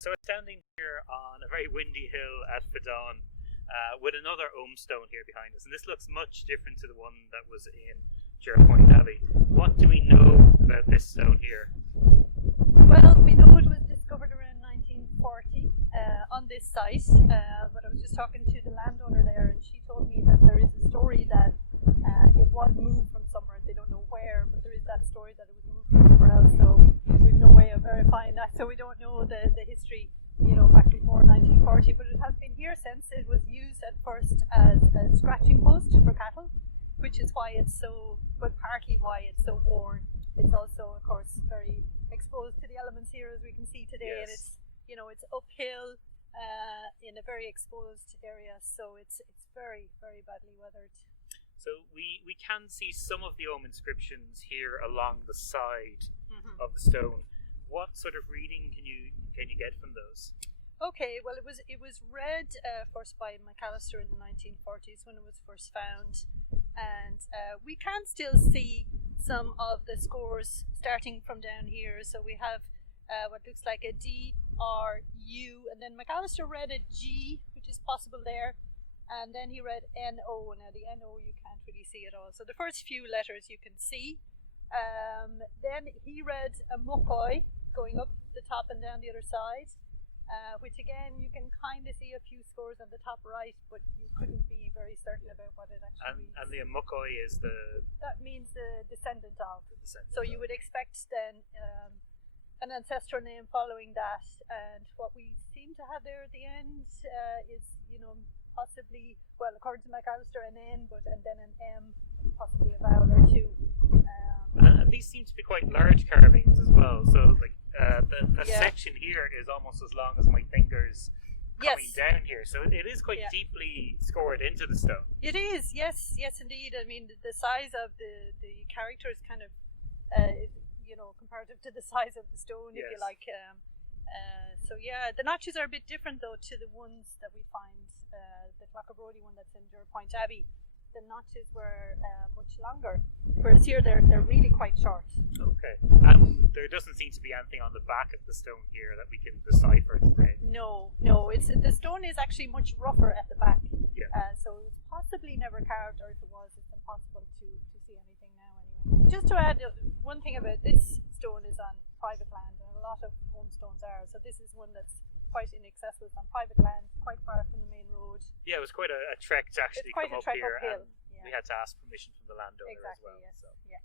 So it's standing here on a very windy hill at Fiddaun with another Ogham stone here behind us, and this looks much different to the one that was in Jerpoint Abbey. What do we know about this stone here? Well, we know it was discovered around 1940 on this site, but I was just talking to the landowner there, and she told me that there is a story that it was moved from somewhere. They don't know where, but there is that story that it was moved from somewhere else, so we've no way of verifying that, so we don't know the history, back before 1940, but it has been here since. It was used at first as a scratching post for cattle, which is why it's so, but partly why it's so worn. It's also, of course, very exposed to the elements here, as we can see today, Yes. and it's uphill in a very exposed area, so it's very, very badly weathered. So we can see some of the Ogham inscriptions here along the side of the stone. What sort of reading can you get from those? Okay, well, it was read first by McAllister in the 1940s when it was first found, and we can still see some of the scores starting from down here. So we have what looks like a D, R, U, and then McAllister read a G, which is possible there, and then he read N-O. Now the N-O you can't really see at all. So the first few letters you can see. Then he read a Mukoi going up the top and down the other side, which again you can kind of see a few scores on the top right, but you couldn't be very certain about what it actually means. And the Mukoi is that means the descendant of. So you would expect then an ancestral name following that, and what we seem to have there at the end is, possibly, well, according to McAllister, an N, and then an M, possibly a vowel or two. And these seem to be quite large carvings as well. So, like the section here is almost as long as my fingers coming down here. So it is quite deeply scored into the stone. It is, yes, indeed. I mean, the size of the character is kind of, comparative to the size of the stone, if you like. So the notches are a bit different though to the ones that we find, the Clockabrody one that's in Jerpoint Abbey. The notches were much longer, whereas here they're really quite short. Okay. There doesn't seem to be anything on the back of the stone here that we can decipher today. No. The stone is actually much rougher at the back. Yeah. So it was possibly never carved, or if it was, it's impossible to see anything now anyway. Just to add one thing about this stone is on private land, and a lot of Ogham stones are. So this is one that's quite inaccessible. It's on private land, quite far from the main road. Yeah, it was quite a trek to actually come up here, uphill. and we had to ask permission from the landowner as well. Yes. So. Yeah.